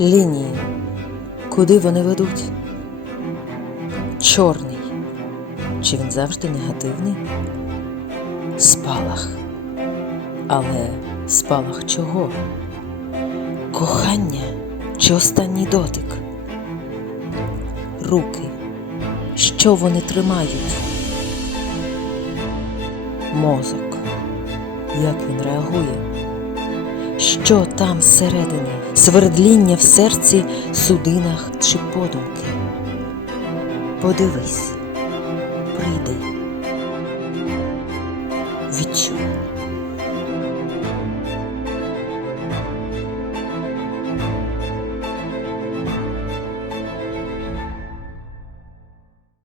Лінії. Куди вони ведуть? Чорний. Чи він завжди негативний? Спалах. Але спалах чого? Кохання чи останній дотик? Руки. Що вони тримають? Мозок. Як він реагує? Що там всередині? Свердління в серці, судинах чи подумки? Подивись, прийди, відчуй.